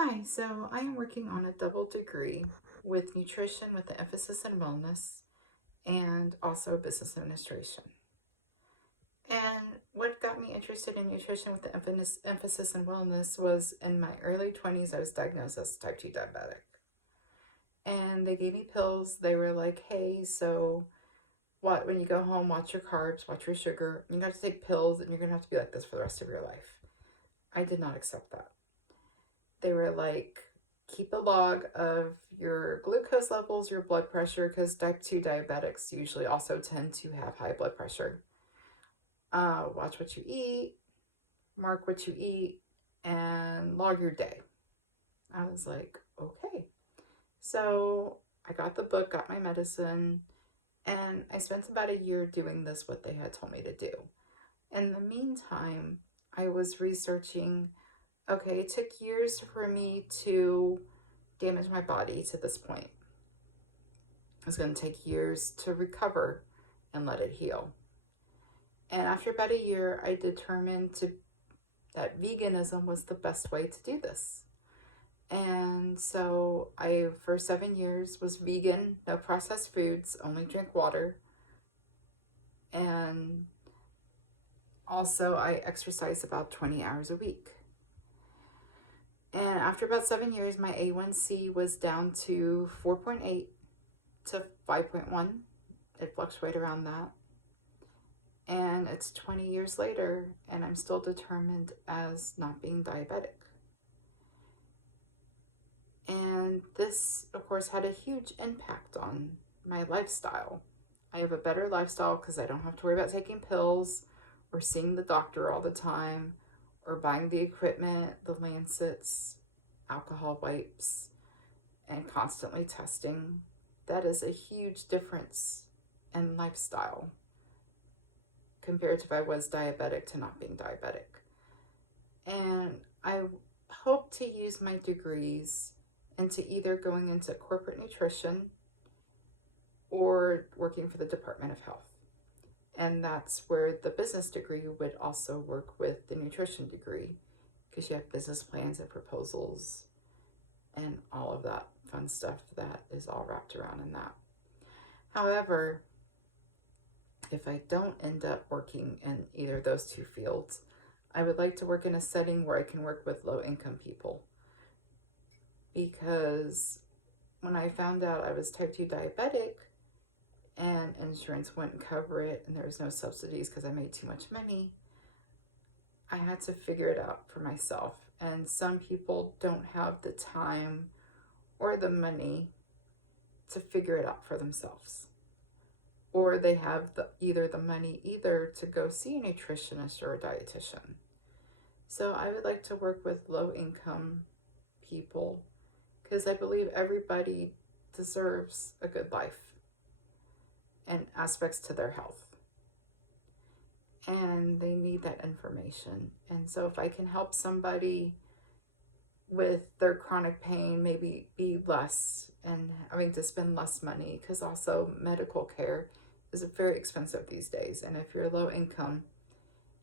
Hi, so I am working on a double degree with nutrition with the emphasis in wellness and also business administration. And what got me interested in nutrition with the emphasis in wellness was in my early 20s, I was diagnosed as type 2 diabetic. And they gave me pills. They were like, hey, so what, when you go home, watch your carbs, watch your sugar. You have to take pills and you're going to have to be like this for the rest of your life. I did not accept that. They were like, keep a log of your glucose levels, your blood pressure, because type 2 diabetics usually also tend to have high blood pressure. Watch what you eat, mark what you eat, and log your day. I was like, okay. So I got the book, got my medicine, and I spent about a year doing this, what they had told me to do. In the meantime, I was researching. Okay, it took years for me to damage my body to this point. It was going to take years to recover and let it heal. And after about a year, I determined that veganism was the best way to do this. And so I, for 7 years, was vegan, no processed foods, only drink water. And also, I exercise about 20 hours a week. And after about 7 years, my A1C was down to 4.8 to 5.1. It fluctuated around that. And it's 20 years later, and I'm still determined as not being diabetic. And this, of course, had a huge impact on my lifestyle. I have a better lifestyle because I don't have to worry about taking pills or seeing the doctor all the time or buying the equipment, the lancets, alcohol wipes, and constantly testing. That is a huge difference in lifestyle compared to if I was diabetic to not being diabetic. And I hope to use my degrees into either going into corporate nutrition or working for the Department of Health. And that's where the business degree would also work with the nutrition degree because you have business plans and proposals and all of that fun stuff that is all wrapped around in that. However, if I don't end up working in either of those two fields, I would like to work in a setting where I can work with low income people. Because when I found out I was type 2 diabetic and insurance wouldn't cover it and there was no subsidies because I made too much money, I had to figure it out for myself. And some people don't have the time or the money to figure it out for themselves. Or they have either the money either to go see a nutritionist or a dietitian. So I would like to work with low income people because I believe everybody deserves a good life and aspects to their health. And they need that information. And so if I can help somebody with their chronic pain, maybe be less and having to spend less money, because also medical care is very expensive these days. And if you're low income,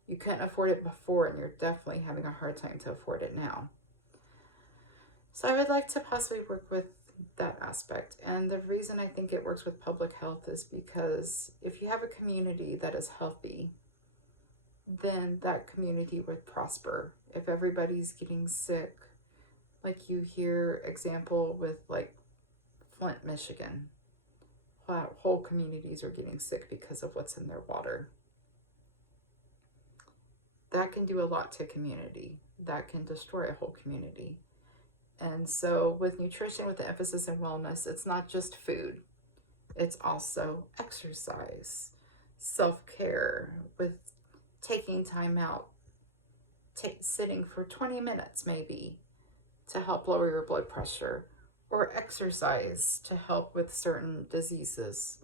you couldn't afford it before, and you're definitely having a hard time to afford it now. So I would like to possibly work with that aspect. And the reason I think it works with public health is because if you have a community that is healthy, then that community would prosper. If everybody's getting sick, like you hear example with like Flint, Michigan, whole communities are getting sick because of what's in their water. That can do a lot to a community. That can destroy a whole community. And so with nutrition, with the emphasis in wellness, it's not just food. It's also exercise, self-care, with taking time out, sitting for 20 minutes maybe to help lower your blood pressure, or exercise to help with certain diseases.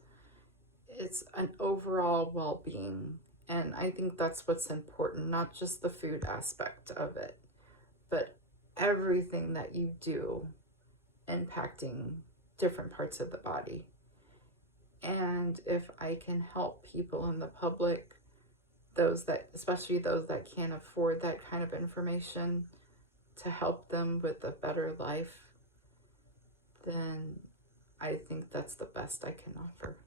It's an overall well-being. And I think that's what's important, not just the food aspect of it, but everything that you do impacting different parts of the body. And if I can help people in the public, those that, especially those that can't afford that kind of information, to help them with a better life, then I think that's the best I can offer.